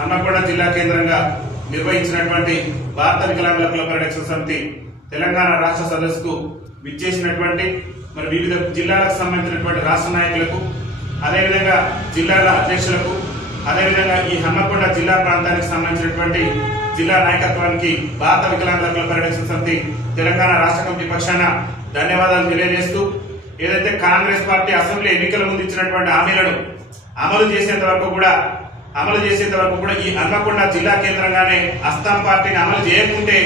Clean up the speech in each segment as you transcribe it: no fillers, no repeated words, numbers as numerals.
హన్మకొండ జిల్లా కేంద్రంగా నిర్వహించినటువంటి భారత వికలాంగుల కుల పరిరక్షణ సమితి తెలంగాణ రాష్ట్ర సదస్సుకు విచ్చేసినటువంటి మరి వివిధ జిల్లాలకు సంబంధించినటువంటి రాష్ట్ర నాయకులకు, అదేవిధంగా జిల్లాల అధ్యక్షులకు, అదేవిధంగా ఈ హన్మకొండ జిల్లా ప్రాంతానికి సంబంధించినటువంటి జిల్లా నాయకత్వానికి భారత వికలాంగుల కుల పరిరక్షణ సమితి తెలంగాణ రాష్ట్ర కమిటీ పక్షాన ధన్యవాదాలు తెలియజేస్తూ, ఏదైతే కాంగ్రెస్ పార్టీ అసెంబ్లీ ఎన్నికల ముందు ఇచ్చినటువంటి హామీలను అమలు చేసేంత వరకు కూడా ఈ హన్మకొండ జిల్లా కేంద్రంగానే అస్సాం పార్టీని అమలు చేయకుంటే,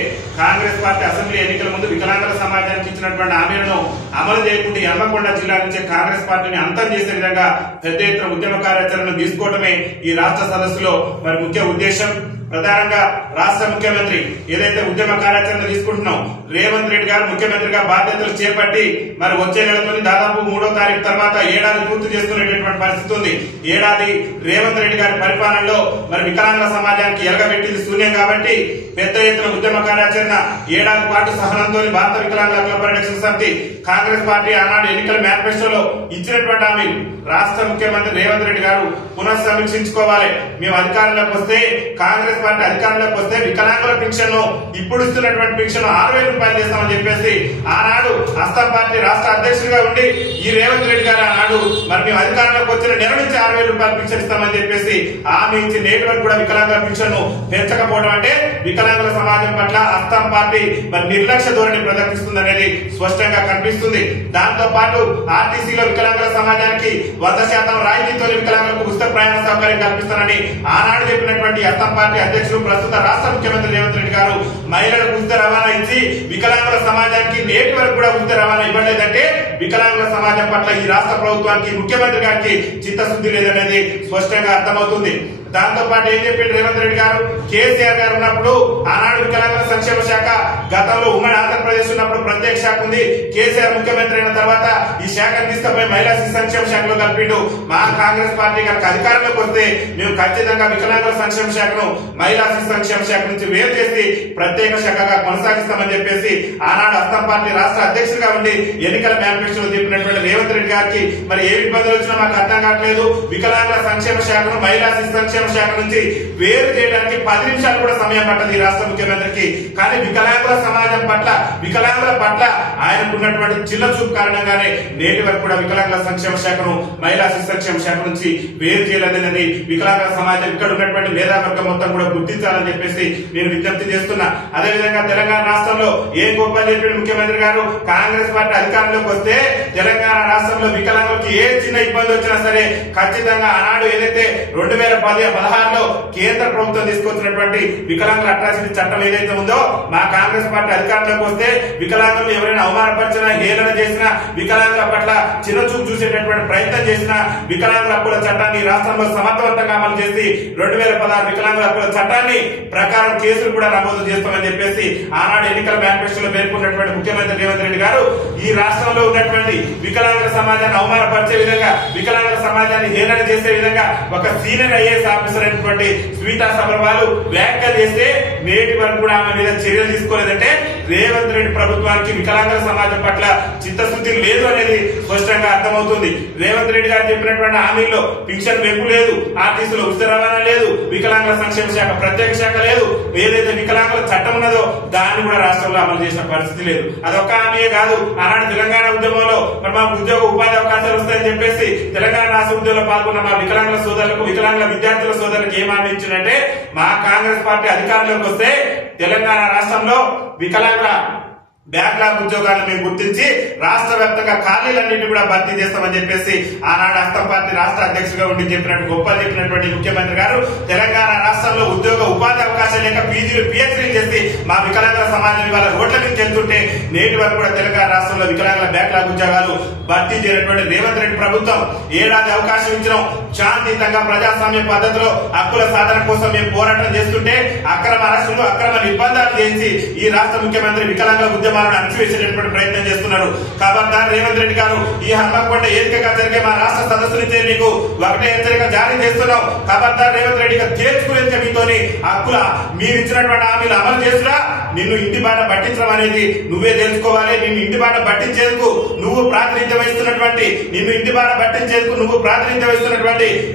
కాంగ్రెస్ పార్టీ అసెంబ్లీ ఎన్నికల ముందు వికలాంగుల సమాజానికి ఇచ్చినటువంటి హామీలను అమలు చేయకుంటే హన్మకొండ జిల్లా నుంచే కాంగ్రెస్ పార్టీని అంతం చేసే విధంగా పెద్ద ఎత్తున ఉద్యమ కార్యాచరణను తీసుకోవడమే ఈ రాష్ట్ర సదస్సులో మరి ముఖ్య ఉద్దేశం. ప్రధానంగా రాష్ట్ర ముఖ్యమంత్రి ఏదైతే ఉద్యమ కార్యాచరణ తీసుకుంటున్నాం, రేవంత్ రెడ్డి గారు ముఖ్యమంత్రిగా బాధ్యతలు చేపట్టి మరి వచ్చే నెలతో దాదాపు 3వ తారీఖు తర్వాత ఏడాది పూర్తి చేసుకునేటటువంటి పరిస్థితి ఉంది. ఏడాది రేవంత్ రెడ్డి గారి పరిపాలనలో మరి వికలాంగుల సమాజానికి ఎలగబెట్టింది శూన్యం కాబట్టి పెద్ద ఎత్తున ఉద్యమ కార్యాచరణ ఏడాది పాటు సహనంతో భారత వికలాంగుల కుల పరిరక్షణ సమితి కాంగ్రెస్ పార్టీ ఆనాడు ఎన్నికల మేనిఫెస్టోలో ఇచ్చినటువంటి హామీలు రాష్ట్ర ముఖ్యమంత్రి రేవంత్ రెడ్డి గారు పునఃసమీక్షించుకోవాలి. మేము అధికారంలోకి వస్తే, కాంగ్రెస్ పార్టీ అధికారంలోకి వస్తే వికలాంగుల పెన్షన్ ఇప్పుడు ఇస్తున్నటువంటి పెన్షన్ 6,000 రూపాయలు చేస్తామని చెప్పేసి ఆనాడు అస్సాం పార్టీ రాష్ట్ర అధ్యక్షుడిగా ఉండి ఈ రేవంత్ రెడ్డి గారు ఆనాడు మరి మేము అధికారంలోకి వచ్చిన నెల నుంచి 6,000 రూపాయలు పెన్షన్ ఇస్తామని చెప్పేసి హామీ ఇచ్చి నేటి వరకు కూడా వికలాంగుల పెన్షన్ పెంచకపోవడం అంటే వికలాంగుల సమాజం పట్ల అస్సాం పార్టీ మరి నిర్లక్ష్య ధోరణి ప్రదర్శిస్తుందనేది స్పష్టంగా కనిపిస్తుంది. దాంతో పాటు ఆర్టీసీలో వికలాంగుల సమాజానికి 100% రాయితీతో వికలాంగులకు ఉచిత ప్రయాణ సౌకర్యం కల్పిస్తానని ఆనాడు చెప్పినటువంటి అస్సాం పార్టీ అధ్యక్షుడు ప్రస్తుత రాష్ట్ర ముఖ్యమంత్రి రేవంత్ రెడ్డి గారు మహిళలకు ఉచిత రవాణా ఇచ్చి వికలాంగుల సమాజానికి నేటి వరకు కూడా ఉచిత రవాణా ఇవ్వలేదంటే వికలాంగుల సమాజం పట్ల ఈ రాష్ట్ర ప్రభుత్వానికి, ముఖ్యమంత్రి గారికి చిత్తశుద్ధి లేదనేది స్పష్టంగా అర్థమవుతుంది. దాంతో పాటు ఏం చెప్పిండు రేవంత్ రెడ్డి గారు, కేసీఆర్ గారు ఉన్నప్పుడు ఆనాడు వికలాంగుల సంక్షేమ శాఖ, గతంలో ఉమ్మడి ఆంధ్రప్రదేశ్ ఉన్నప్పుడు ప్రత్యేక శాఖ ఉంది. కేసీఆర్ ముఖ్యమంత్రి అయిన తర్వాత ఈ శాఖను తీసుకుపోయి మహిళా శిశు సంక్షేమ శాఖలో కలిపిండు. మా కాంగ్రెస్ పార్టీ కనుక అధికారంలోకి వస్తే మేము ఖచ్చితంగా వికలాంగుల సంక్షేమ శాఖను మహిళా శిశు సంక్షేమ శాఖ నుంచి వేరు చేసి ప్రత్యేక శాఖగా కొనసాగిస్తామని చెప్పేసి ఆనాడు అస్సాం పార్టీ రాష్ట్ర అధ్యక్షుడిగా ఉండి ఎన్నికల మేనిఫెస్టోలో చెప్పినటువంటి రేవంత్ రెడ్డి గారికి మరి ఏ ఇబ్బందులు వచ్చినా మాకు అర్థం కావట్లేదు. వికలాంగుల సంక్షేమ శాఖను మహిళా శిశు సంక్షేమ శాఖ నుంచి వేరు చేయడానికి 10 నిమిషాలు కూడా సమయం పట్టదు ఈ రాష్ట్ర ముఖ్యమంత్రికి. కానీ వికలాంగుల సమాజం పట్ల, వికలాంగుల పట్ల ఆయనకున్నటువంటి చిన్న చూపు కారణంగానే నేటి వరకు కూడా వికలాంగుల సంక్షేమ శాఖను మహిళా శిశు సంక్షేమ శాఖ నుంచి వేరు చేయలేదనేది వికలాంగుల సమాజం, ఇక్కడ ఉన్నటువంటి మేధావర్గం మొత్తం కూడా గుర్తించాలని చెప్పేసి నేను విజ్ఞప్తి చేస్తున్నా. అదేవిధంగా తెలంగాణ రాష్ట్రంలో ఏం గొప్ప చెప్పిన ముఖ్యమంత్రి గారు, కాంగ్రెస్ పార్టీ అధికారంలోకి వస్తే తెలంగాణ రాష్ట్రంలో వికలాంగులకు ఏ చిన్న ఇబ్బంది వచ్చినా సరే ఖచ్చితంగా ఆనాడు ఏదైతే 2016లో కేంద్ర ప్రభుత్వం తీసుకొచ్చినటువంటి వికలాంగుల అట్రాసిటీ చట్టం ఏదైతే ఉందో, మా కాంగ్రెస్ పార్టీ అధికారంలోకి వస్తే వికలాంగులు ఎవరైనా అవమానపరిచినా, హేళన చేసినా, వికలాంగుల పట్ల చిన్నచూపు చూసేటటువంటి ప్రయత్నం చేసినా వికలాంగుల హక్కుల చట్టాన్ని రాష్ట్రంలో సమర్థవంతంగా అమలు చేసి 2016 వికలాంగుల హక్కుల చట్టాన్ని ప్రకారం కేసులు కూడా నమోదు చేస్తామని చెప్పేసి ఆనాడు ఎన్నికల మేనిఫెస్టోలో పేర్కొన్నటువంటి ముఖ్యమంత్రి రేవంత్ రెడ్డి గారు ఈ రాష్ట్రంలో ఉన్నటువంటి వికలాంగుల సమాజాన్ని అవమానపరిచే విధంగా, వికలాంగుల సమాజాన్ని హేళన చేసే విధంగా ఒక సీనియర్ ఐఏఎస్ ఆఫీసర్ అయినటువంటి స్మితా సబర్వాల్ వ్యాఖ్యలు చేస్తే నేటి వరకు కూడా ఆమె మీద చర్యలు తీసుకోలేదంటే రేవంత్ రెడ్డి ప్రభుత్వానికి వికలాంగుల సమాజం పట్ల చిత్తశుద్ధి లేదు అనేది స్పష్టంగా అర్థమవుతుంది. రేవంత్ రెడ్డి గారు చెప్పినటువంటి హామీల్లో పింఛన్ పెంపు లేదు, ఆర్టీసీలో ఉచిత రవాణా లేదు, వికలాంగుల సంక్షేమ శాఖ ప్రత్యేక శాఖ లేదు, ఏదైతే వికలాంగుల చట్టం ఉన్నదో దాన్ని కూడా రాష్ట్రంలో అమలు చేసిన పరిస్థితి లేదు. అదొక్క హామీయే కాదు, ఆనాడు తెలంగాణ ఉద్యమంలో మరి మాకు ఉద్యోగ ఉపాధి అవకాశాలు వస్తాయని చెప్పేసి తెలంగాణ రాష్ట్ర ఉద్యమంలో పాల్గొన్న మా వికలాంగుల సోదరులకు, వికలాంగుల విద్యార్థుల సోదరులకు ఏం హామీ ఇచ్చిందంటే, మా కాంగ్రెస్ పార్టీ అధికారంలోకి వస్తే తెలంగాణ రాష్ట్రంలో వికలాంగుల బ్యాక్లాగ్ ఉద్యోగాలను మేము గుర్తించి రాష్ట్ర వ్యాప్తంగా ఖాళీలన్నింటినీ కూడా భర్తీ చేస్తామని చెప్పేసి ఆనాడు అస్సాం పార్టీ రాష్ట్ర అధ్యక్షుడిగా ఉండి చెప్పినటువంటి ముఖ్యమంత్రి గారు తెలంగాణ రాష్ట్రంలో ఉద్యోగ ఉపాధి అవకాశాలు లేక పీజీలు, పిహెచ్డీలు చేసి మా వికలాంగుల సమాజం ఇవాళ రోడ్ల మీద చెందుతుంటే నేటి వరకు కూడా తెలంగాణ రాష్ట్రంలో వికలాంగుల బ్యాక్లాగ్ ఉద్యోగాలు భర్తీ చేయనటువంటి రేవంత్ రెడ్డి ప్రభుత్వం ఏడాది అవకాశం ఇచ్చినాం. శాంతియుతంగా ప్రజాస్వామ్య పద్ధతిలో హక్కుల సాధన కోసం మేము పోరాటం చేస్తుంటే అక్రమ అరెస్టులు, అక్రమ నిర్బంధాలు చేసి ఈ రాష్ట్ర ముఖ్యమంత్రి వికలాంగుల ఉద్యమ ఉద్యమాలను అణచివేసేటటువంటి ప్రయత్నం చేస్తున్నారు. కాబట్టి రేవంత్ రెడ్డి గారు ఈ హన్మకొండ ఏదికగా జరిగే మా రాష్ట్ర సదస్సు నుంచే మీకు ఒకటే హెచ్చరిక జారీ చేస్తున్నాం. కాబట్టి రేవంత్ రెడ్డి గారు తేల్చుకునేందుకు మీతోని హక్కుల మీరు ఇచ్చినటువంటి హామీలు అమలు చేసినా నిన్ను ఇంటి బాట పట్టించడం అనేది నువ్వే తెలుసుకోవాలి. నిన్ను ఇంటి బాట పట్టించేందుకు నువ్వు ప్రాతినిధ్యం వహిస్తున్నటువంటి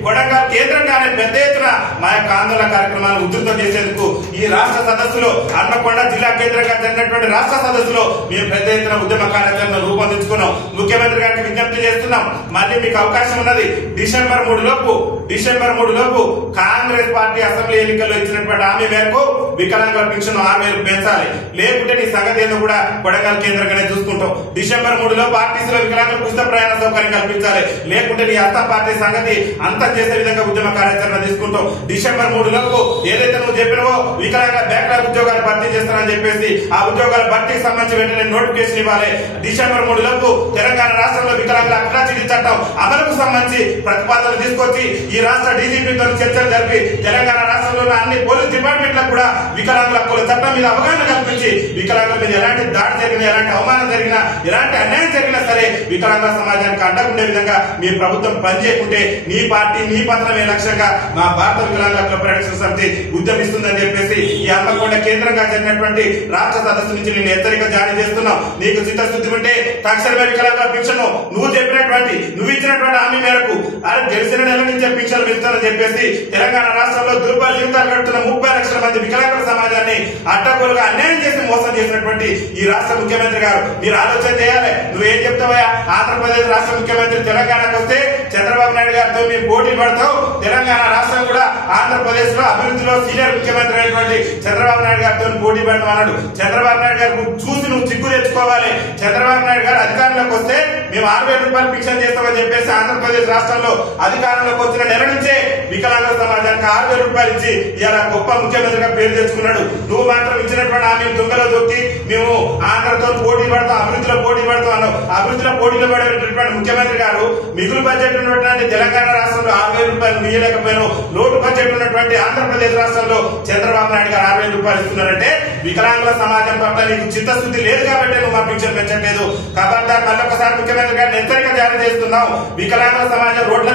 కొడంగల్ కేంద్రంగానే పెద్ద ఎత్తున మా యొక్క ఆందోళన కార్యక్రమాలను ఉధృతం చేసేందుకు ఈ రాష్ట్ర సదస్సులో హన్మకొండ జిల్లా కేంద్రంగా జరిగినటువంటి రాష్ట్ర సదస్సులో మేము పెద్ద ఎత్తున ఉద్యమ కార్యాచరణ రూపొందించుకున్నాం. ముఖ్యమంత్రి గారికి విజ్ఞప్తి చేస్తున్నాం, మళ్ళీ మీకు అవకాశం ఉన్నది. డిసెంబర్ 3 లోపు కాంగ్రెస్ పార్టీ అసెంబ్లీ ఎన్నికల్లో ఇచ్చినటువంటి హామీ మేరకు వికలాంగుల పెన్షన్ 6,000 పెంచాలి. లేకుంటే నీ సంగతి ఏదో కూడా కొడంగల్ కేంద్రంగానే చూసుకుంటాం. డిసెంబర్ 3 లోపు ఆర్టీసీలో వికలాంగులకు ఉచిత ప్రయాణ సౌకర్యం కల్పించాలి. లేకుంటే నీ అస్తం పార్టీ సంగతి అంతం చేసే విధంగా ఉద్యమ కార్యాచరణ తీసుకుంటాం. డిసెంబర్ 3 లోపు ఏదైతే నువ్వు చెప్పినవో వికలాంగ బ్యాక్లాగ్ ఉద్యోగాలు భర్తీ చేస్తారని చెప్పేసి ఆ ఉద్యోగాల భర్తీకి సంబంధించి వెంటనే నోటిఫికేషన్ ఇవ్వాలి. డిసెంబర్ 3 లోపు తెలంగాణ రాష్ట్రంలో వికలాంగుల అట్రాసిటీ చట్టం అమలుకు సంబంధించి ప్రతిపాదనలు తీసుకొచ్చి ఈ రాష్ట్ర డీజీపీతో చర్చలు జరిపి తెలంగాణ రాష్ట్రంలో అన్ని పోలీస్ డిపార్ట్మెంట్లకు కూడా వికలాంగుల హక్కుల చట్టం మీద అవగాహన కల్పించి వికలాంగుల మీద ఎలాంటి దాడి జరిగినా, ఎలాంటి అవమానం జరిగినా, ఎలాంటి అన్యాయం జరిగినా సరే వికలాంగ సమాజానికి అండకుండే విధంగా మీ ప్రభుత్వం పనిచేయకుంటే నీ పార్టీ నీ పత్రమే లక్ష్యంగా మా భారత వికలాంగ హక్కుల పరిరక్షణ సమితి ఉద్యమిస్తుందని చెప్పేసి ఈ హన్మకొండ కేంద్రంగా జరిగినటువంటి రాష్ట్ర సదస్సు నుంచి నేను హెచ్చరిక జారీ చేస్తున్నాం. నీకు చిత్తశుద్ధి ఉంటే తక్షణమే వికలాంగ పెన్షన్ నువ్వు ఇచ్చినటువంటి హామీ మేరకు గెలిచిన నెల నుంచి పెన్షన్ పెంచుతానని చెప్పేసి తెలంగాణ రాష్ట్రంలో దుర్బల జీవితాలు గడుపుతున్న 30 లక్షల మంది వికలాంగుల సమాజాన్ని అడ్డగోలుగా అన్యాయం చేసి మోసం చేసినటువంటి ఈ రాష్ట్ర ముఖ్యమంత్రి గారు మీరు ఆలోచన చేయాలి. నువ్వేం చెప్తావా? ఆంధ్రప్రదేశ్ రాష్ట్ర ముఖ్యమంత్రి తెలంగాణకు వస్తే చంద్రబాబు నాయుడు గారితో మేము పోటీ పడతాం, తెలంగాణ రాష్ట్రం కూడా ఆంధ్రప్రదేశ్ లో అభివృద్ధిలో సీనియర్ ముఖ్యమంత్రి అయినటువంటి చంద్రబాబు నాయుడు గారితో పోటీ పడతాం అన్నాడు. చంద్రబాబు నాయుడు గారు చూసి నువ్వు చిక్కు తెచ్చుకోవాలి. చంద్రబాబు నాయుడు గారు అధికారంలోకి వస్తే మేము 6,000 రూపాయలు పింఛన్ చేస్తామని చెప్పేసి ఆంధ్రప్రదేశ్ రాష్ట్రంలో అధికారంలోకి వచ్చిన నెల నుంచే వికలాంగుల సమాజానికి 6,000 రూపాయలు ఇచ్చి ఇలా గొప్ప ముఖ్యమంత్రిగా పేరు తెచ్చుకున్నాడు. నువ్వు మాత్రం ఇచ్చినటువంటి హామీ దొంగలో దొక్కి మేము ఆంధ్రతో పోటీ పడతాం, అభివృద్ధిలో పోటీ పడతాం అన్నావు. అభివృద్ధిలో పోటీలో పడేటటువంటి ముఖ్యమంత్రి గారు మిగులు బడ్జెట్ ఉన్నటువంటి తెలంగాణ రాష్ట్రంలో 6,000 రూపాయలు ఇయ్యలేకపోయినావు. లోటు బడ్జెట్ ఉన్నటువంటి ఆంధ్రప్రదేశ్ రాష్ట్రంలో చంద్రబాబు నాయుడు గారు 6,000 రూపాయలు ఇస్తున్నారంటే వికలాంగుల సమాజం పట్ల నీకు చిత్తశుద్ధి లేదు కాబట్టి నువ్వు మా పింఛన్ పెంచట్లేదు. కాబట్టి మళ్ళొకసారి ముఖ్యమంత్రి గారిని హెచ్చరిక జారీ చేస్తున్నావు. వికలాంగుల సమాజం రోడ్ల